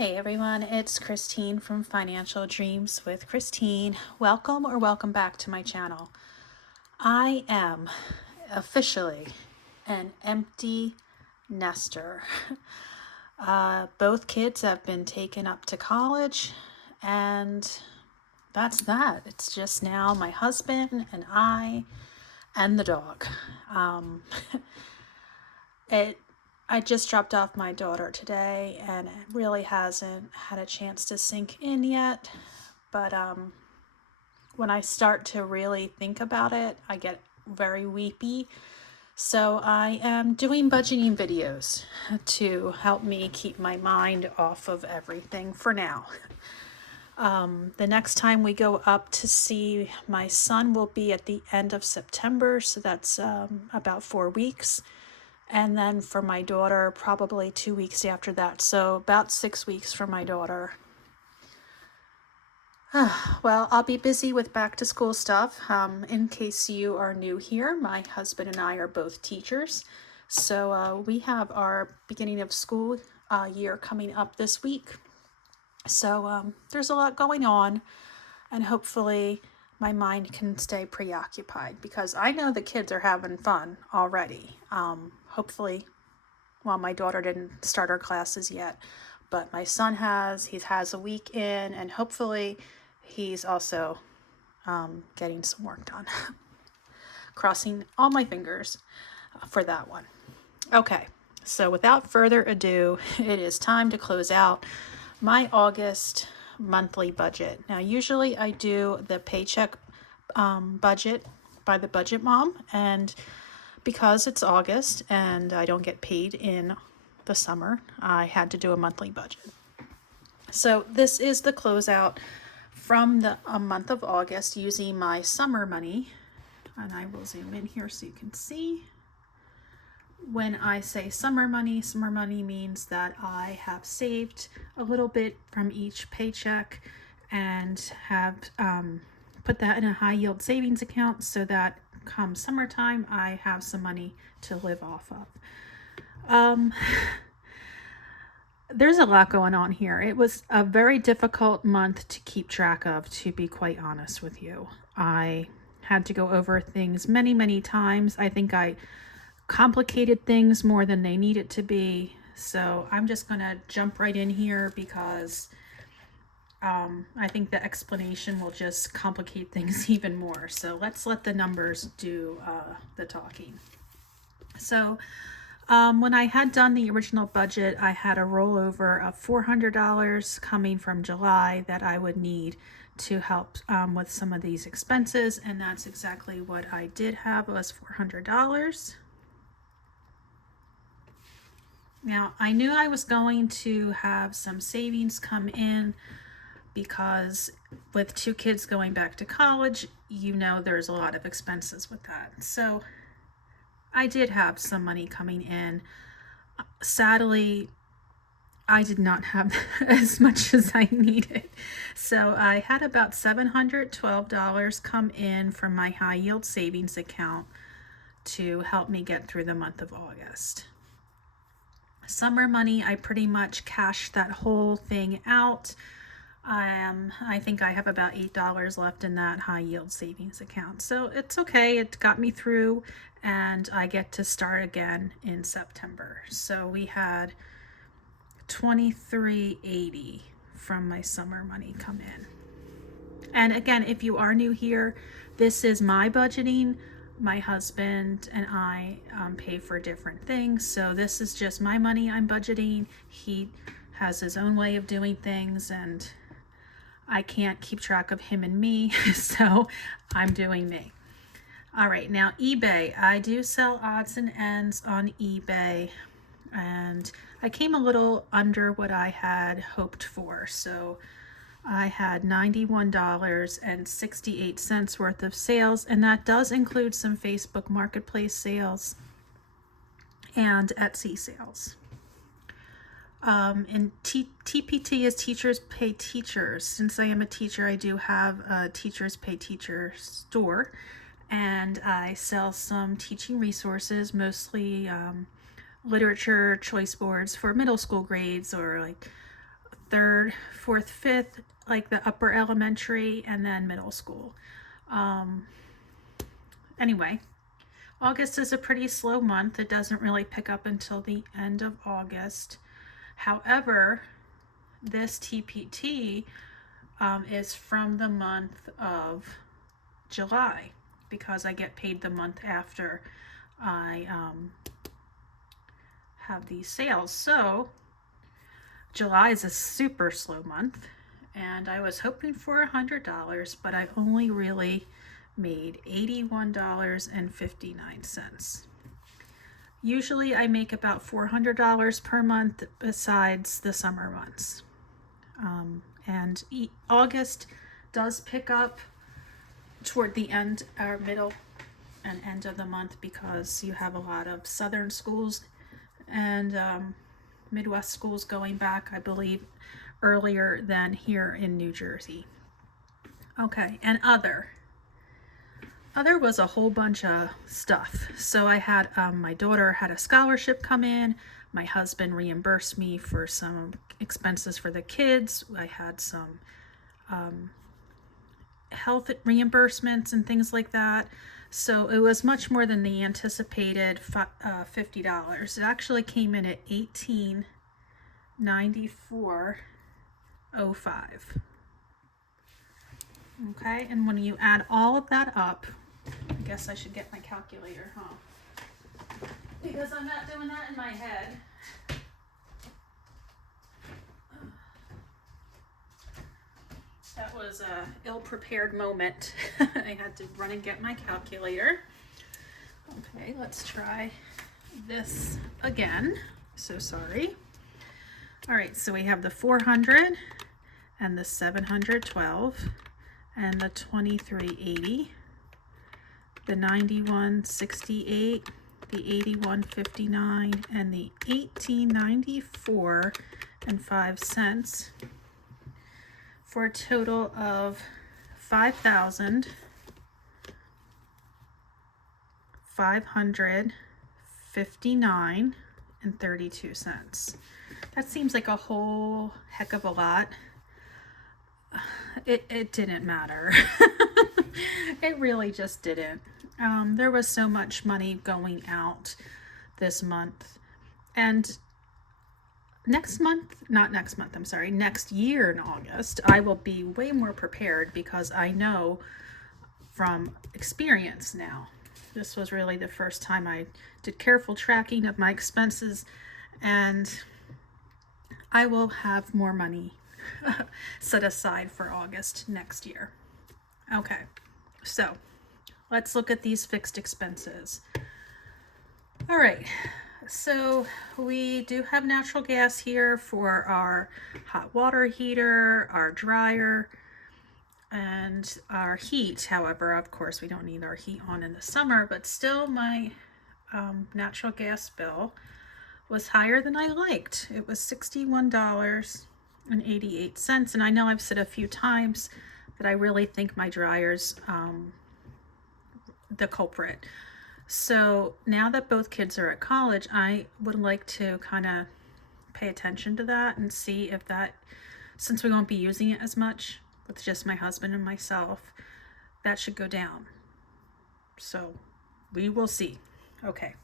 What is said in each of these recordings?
Hey everyone, it's Christine from Financial Dreams with Christine. Welcome or welcome back to my channel. I am officially an empty nester. Both kids have been taken up to college, and that's that. It's just now my husband and I and the dog. I just dropped off my daughter today, and it really hasn't had a chance to sink in yet. But when I start to really think about it, I get very weepy. So I am doing budgeting videos to help me keep my mind off of everything for now. The next time we go up to see my son will be at the end of September, so that's about 4 weeks. And then for my daughter, probably 2 weeks after that. So about 6 weeks for my daughter. Well, I'll be busy with back to school stuff. In case you are new here, my husband and I are both teachers. So we have our beginning of school year coming up this week. So there's a lot going on, and hopefully my mind can stay preoccupied because I know the kids are having fun already. Hopefully, well, my daughter didn't start her classes yet, but my son has. He has a week in, and hopefully he's also getting some work done. Crossing all my fingers for that one. Okay, so without further ado, it is time to close out my August monthly budget. Now, usually I do the paycheck budget by the Budget Mom, and because it's August and I don't get paid in the summer, I had to do a monthly budget. So this is the closeout from the month of August using my summer money, and I will zoom in here so you can see. When I say summer money means that I have saved a little bit from each paycheck and have put that in a high yield savings account so that come summertime I have some money to live off of. There's a lot going on here. It was a very difficult month to keep track of, to be quite honest with you. I had to go over things many times. I think I complicated things more than they needed to be. So I'm just going to jump right in here because I think the explanation will just complicate things even more. So let's let the numbers do the talking. So when I had done the original budget, I had a rollover of $400 coming from July that I would need to help with some of these expenses, and that's exactly what I did have, was $400. Now, I knew I was going to have some savings come in because with 2 kids going back to college, you know there's a lot of expenses with that. So I did have some money coming in. Sadly, I did not have as much as I needed. So I had about $712 come in from my high yield savings account to help me get through the month of August. Summer money, I pretty much cashed that whole thing out. I think I have about $8 left in that high yield savings account. So it's okay. It got me through, and I get to start again in September. So we had $23.80 from my summer money come in. And again, if you are new here, this is my budgeting. My husband and I pay for different things. So this is just my money I'm budgeting. He has his own way of doing things, and I can't keep track of him and me, so I'm doing me. All right, now eBay. I do sell odds and ends on eBay, and I came a little under what I had hoped for. So I had $91.68 worth of sales, and that does include some Facebook Marketplace sales and Etsy sales. And TPT is Teachers Pay Teachers. Since I am a teacher, I do have a Teachers Pay Teacher store, and I sell some teaching resources, mostly literature choice boards for middle school grades, or like third, fourth, fifth, like the upper elementary, and then middle school. Anyway, August is a pretty slow month. It doesn't really pick up until the end of August. However, this TPT is from the month of July, because I get paid the month after I have these sales. So July is a super slow month, and I was hoping for $100, but I only really made $81.59. Usually I make about $400 per month besides the summer months. And August does pick up toward the end or middle and end of the month, because you have a lot of southern schools and Midwest schools going back, I believe, earlier than here in New Jersey. Okay, and other was a whole bunch of stuff. So I had my daughter had a scholarship come in. My husband reimbursed me for some expenses for the kids. I had some health reimbursements and things like that. So it was much more than the anticipated $50. It actually came in at $18.94.05. Okay, and when you add all of that up, I guess I should get my calculator, huh? Because I'm not doing that in my head. That was a ill-prepared moment. I had to run and get my calculator. Okay, let's try this again. So sorry. All right, so we have the 400 and the 712 and the 2380, the 9168, the 8159, and the 1894 and 5 cents, for a total of $5,559 and 32 cents. That seems like a whole heck of a lot. It didn't matter. It really just didn't. There was so much money going out this month, and next year in August, I will be way more prepared, because I know from experience now. This was really the first time I did careful tracking of my expenses, and I will have more money set aside for August next year. Okay, so let's look at these fixed expenses. All right. So we do have natural gas here for our hot water heater, our dryer, and our heat. However, of course, we don't need our heat on in the summer, but still my natural gas bill was higher than I liked. It was $61.88. And I know I've said a few times that I really think my dryer's the culprit. So now that both kids are at college, I would like to kind of pay attention to that and see if that, since we won't be using it as much with just my husband and myself, that should go down. So we will see. Okay.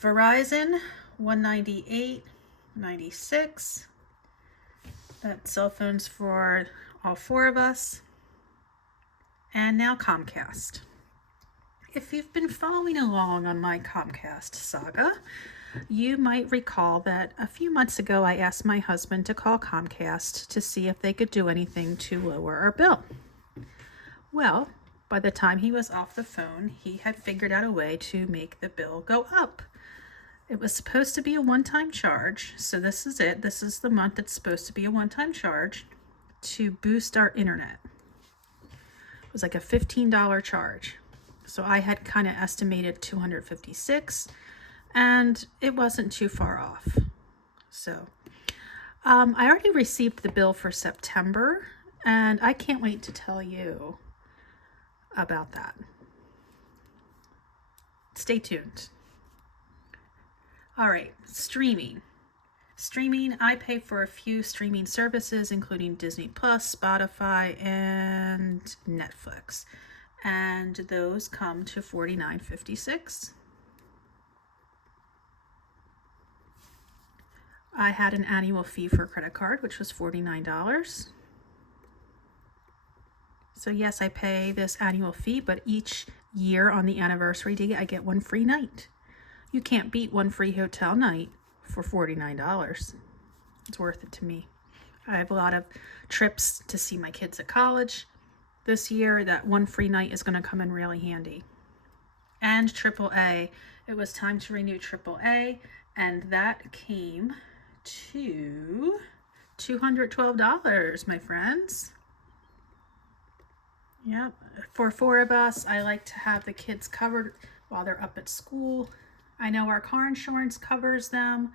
Verizon, $198.96. That's cell phones for all four of us. And now Comcast. If you've been following along on my Comcast saga, you might recall that a few months ago I asked my husband to call Comcast to see if they could do anything to lower our bill. Well, by the time he was off the phone, he had figured out a way to make the bill go up. It was supposed to be a one-time charge, so this is it. This is the month it's supposed to be a one-time charge to boost our internet. It was like a $15 charge. So I had kind of estimated $256, and it wasn't too far off. So I already received the bill for September, and I can't wait to tell you about that. Stay tuned. All right, streaming. Streaming, I pay for a few streaming services, including Disney Plus, Spotify, and Netflix. And those come to $49.56. I had an annual fee for a credit card, which was $49. So yes, I pay this annual fee, but each year on the anniversary date, I get one free night. You can't beat one free hotel night for $49. It's worth it to me. I have a lot of trips to see my kids at college. This year, that one free night is going to come in really handy. And AAA. It was time to renew AAA, and that came to $212, my friends. Yep. For 4 of us, I like to have the kids covered while they're up at school. I know our car insurance covers them,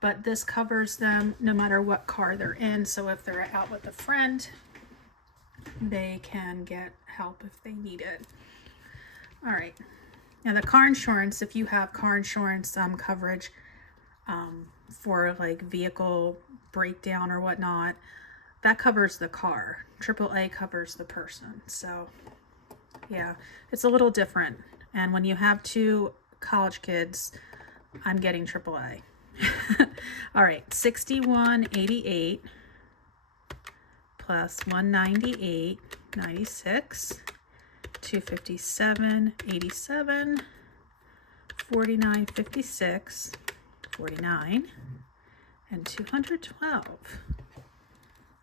but this covers them no matter what car they're in. So if they're out with a friend, they can get help if they need it. All right. Now the car insurance, if you have car insurance coverage for like vehicle breakdown or whatnot, that covers the car. AAA covers the person. So yeah, it's a little different. And when you have 2 college kids, I'm getting AAA. All right, $61.88 plus $198.96, $257.87, $49.56, $49, and $212.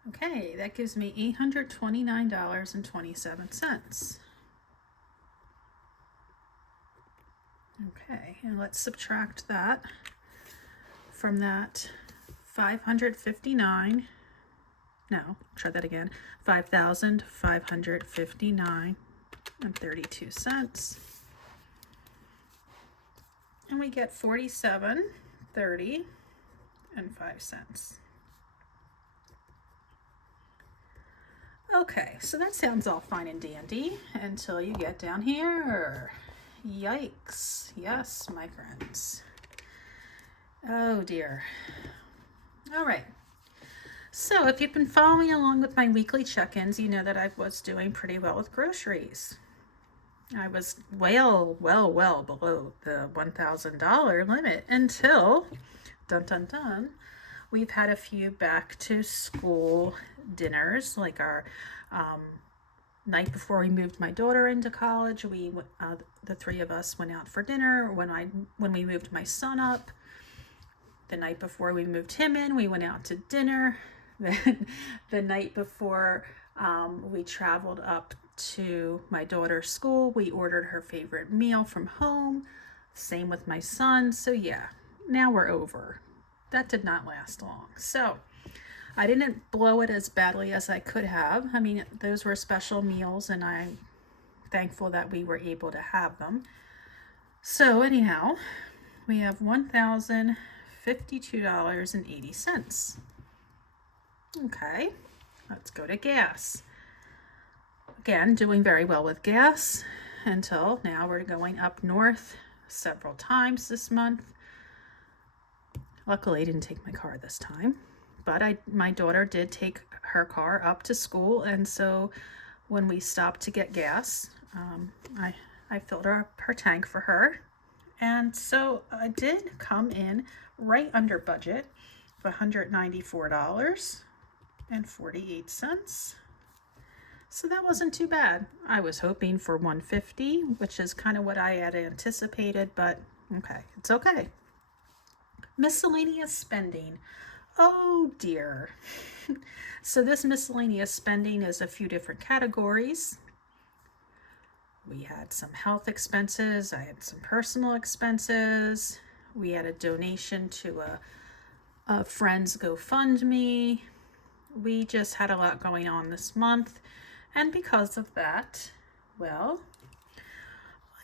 Okay, that gives me $829.27. Okay, and let's subtract that from that 559. No, try that again. 5,559 and 32 cents. And we get 47.30 and 5 cents. Okay, so that sounds all fine and dandy until you get down here. Yikes. Yes, my friends. Oh dear. All right. So if you've been following along with my weekly check-ins, you know that I was doing pretty well with groceries. I was well below the $1,000 limit until, dun dun dun, we've had a few back to school dinners, like our night before we moved my daughter into college. We the 3 of us went out for dinner. When we moved my son up, the night before we moved him in, we went out to dinner. Then the night before we traveled up to my daughter's school, we ordered her favorite meal from home. Same with my son. So yeah, now we're over. That did not last long. So I didn't blow it as badly as I could have. I mean, those were special meals, and I'm thankful that we were able to have them. So anyhow, we have $1,052.80. Okay, let's go to gas. Again, doing very well with gas until now. We're going up north several times this month. Luckily, I didn't take my car this time, but my daughter did take her car up to school, and so when we stopped to get gas, I filled her tank for her, and so I did come in right under budget of $194.48. So that wasn't too bad. I was hoping for $150, which is kind of what I had anticipated, but okay, it's okay. Miscellaneous spending. Oh dear. So this miscellaneous spending is a few different categories. We had some health expenses. I had some personal expenses. We had a donation to a friend's GoFundMe. We just had a lot going on this month. And because of that, well,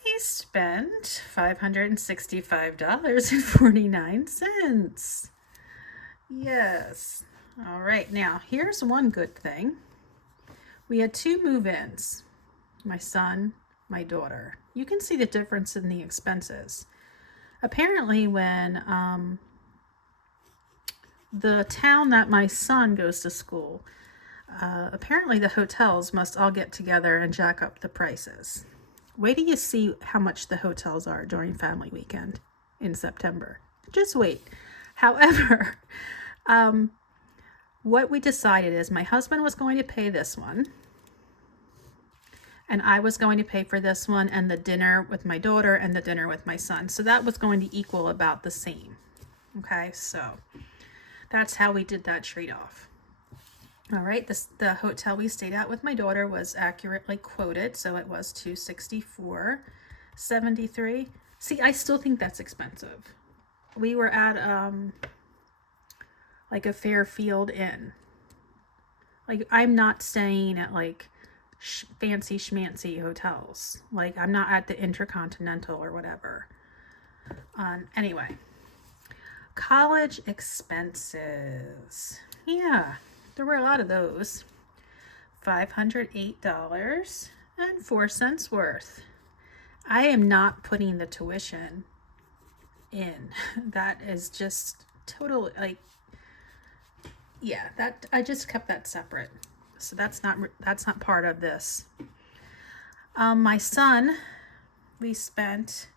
I spent $565.49. Yes. All right. Now, here's one good thing. We had 2 move-ins. My son, my daughter. You can see the difference in the expenses. Apparently, when the town that my son goes to school, apparently the hotels must all get together and jack up the prices. Wait till you see how much the hotels are during family weekend in September. Just wait. However, what we decided is my husband was going to pay this one, and I was going to pay for this one and the dinner with my daughter and the dinner with my son. So that was going to equal about the same. Okay, so that's how we did that trade-off. All right, the hotel we stayed at with my daughter was accurately quoted, so it was $264.73. See, I still think that's expensive. We were at like a Fairfield Inn. Like, I'm not staying at like fancy schmancy hotels. Like, I'm not at the Intercontinental or whatever. Anyway, college expenses. Yeah, there were a lot of those. $508.04 worth. I am not putting the tuition in. That is just totally like, yeah, that I just kept that separate. So that's not part of this. My son, we spent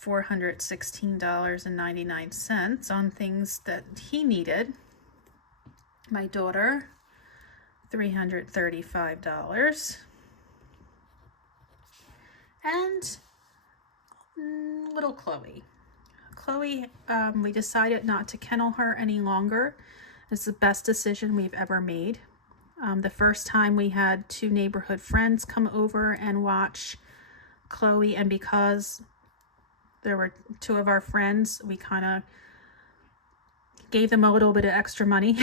$416.99 on things that he needed. My daughter, $335. And little Chloe. Chloe, we decided not to kennel her any longer. It's the best decision we've ever made. The first time we had 2 neighborhood friends come over and watch Chloe, and because there were 2 of our friends, we kind of gave them a little bit of extra money.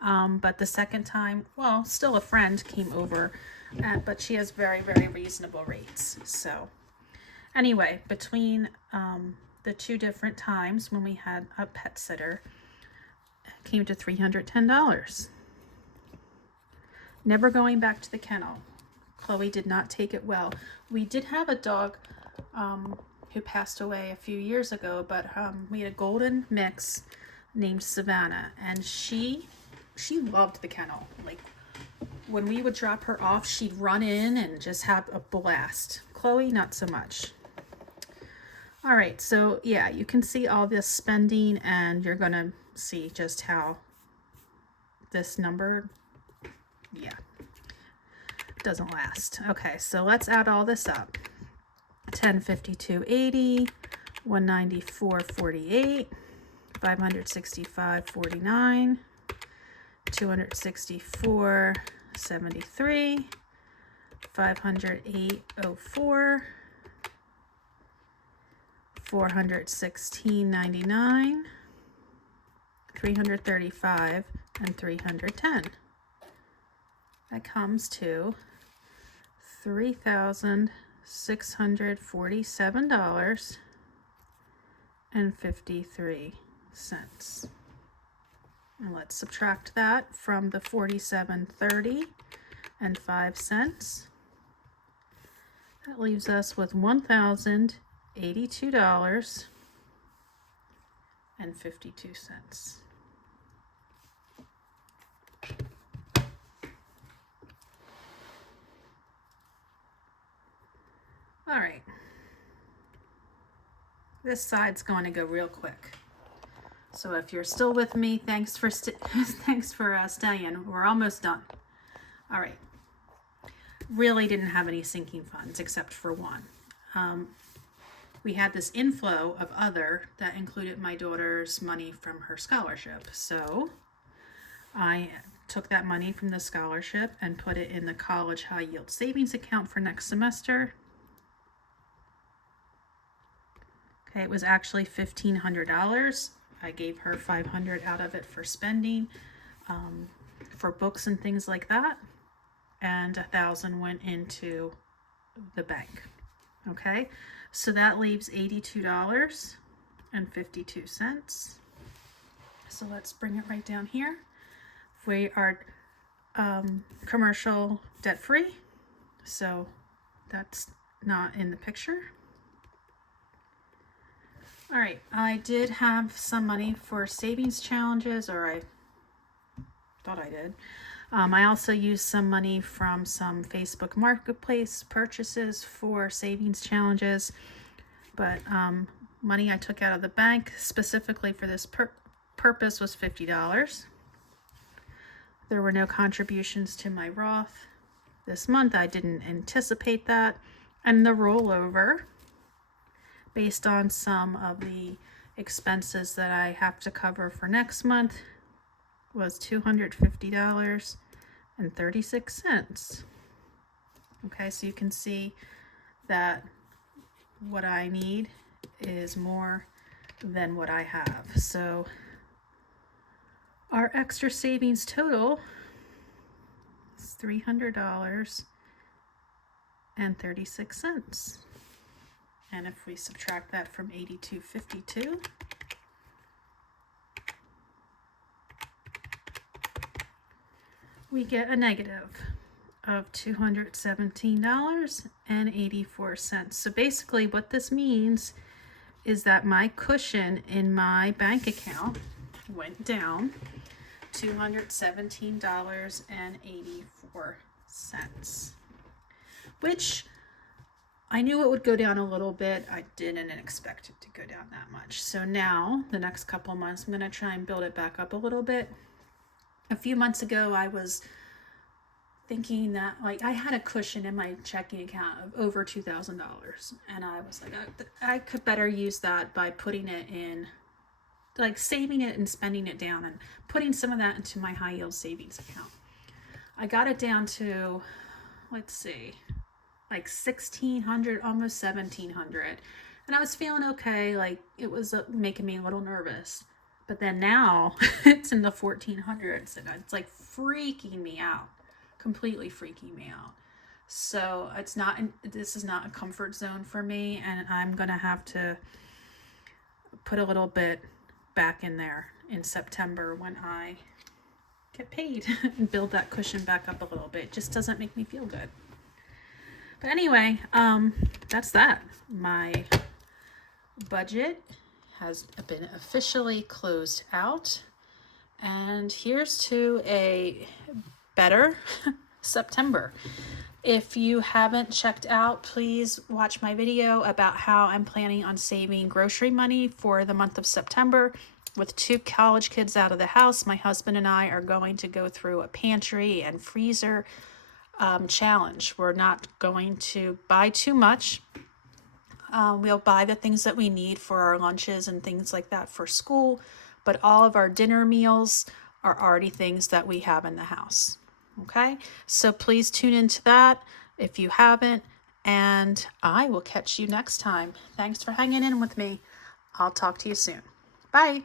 But the second time, well, still a friend came over, but she has very, very reasonable rates. So anyway, between the 2 different times when we had a pet sitter, it came to $310. Never going back to the kennel. Chloe did not take it well. We did have a dog who passed away a few years ago, but we had a golden mix named Savannah, and she loved the kennel. Like, when we would drop her off, she'd run in and just have a blast. Chloe, not so much. All right, so yeah, you can see all this spending, and you're gonna see just how this number, yeah, doesn't last. Okay, so let's add all this up. $1,052.80, $194.48, $565.49, $264.73, $508.04, $416.99, $335, and $310. That comes to $3,647.53. And let's subtract that from the $47.30.05. That leaves us with $1,082.52. All right. This side's going to go real quick. So if you're still with me, thanks for staying. We're almost done. All right. Really didn't have any sinking funds except for one. We had this inflow of other that included my daughter's money from her scholarship. So I took that money from the scholarship and put it in the college high yield savings account for next semester. Okay, it was actually $1,500. I gave her $500 out of it for spending, for books and things like that, and $1,000 went into the bank. Okay, so that leaves $82.52. So let's bring it right down here. We are commercial debt free, so that's not in the picture. All right, I did have some money for savings challenges, or I thought I did. I also used some money from some Facebook Marketplace purchases for savings challenges, but money I took out of the bank specifically for this purpose was $50. There were no contributions to my Roth this month. I didn't anticipate that. And the rollover, based on some of the expenses that I have to cover for next month, was $250.36. Okay, so you can see that what I need is more than what I have. So our extra savings total is $300.36. And if we subtract that from 82.52, we get a negative of $217.84. So basically what this means is that my cushion in my bank account went down $217.84, which I knew it would go down a little bit. I didn't expect it to go down that much. So now the next couple months, I'm going to try and build it back up a little bit. A few months ago, I was thinking that, like, I had a cushion in my checking account of over $2,000, and I was like, I could better use that by putting it in, like, saving it and spending it down and putting some of that into my high yield savings account. I got it down to, let's see, like $1,600, almost $1,700, and I was feeling okay. Like, it was making me a little nervous. But then now it's in the 1400s, and it's like freaking me out, completely freaking me out. So this is not a comfort zone for me, and I'm gonna have to put a little bit back in there in September when I get paid and build that cushion back up a little bit. It just doesn't make me feel good. But anyway, that's that. My budget has been officially closed out, and here's to a better September. If you haven't checked out, please watch my video about how I'm planning on saving grocery money for the month of September. With 2 college kids out of the house, my husband and I are going to go through a pantry and freezer challenge. We're not going to buy too much. We'll buy the things that we need for our lunches and things like that for school, but all of our dinner meals are already things that we have in the house. Okay, so please tune into that if you haven't, and I will catch you next time. Thanks for hanging in with me. I'll talk to you soon. Bye.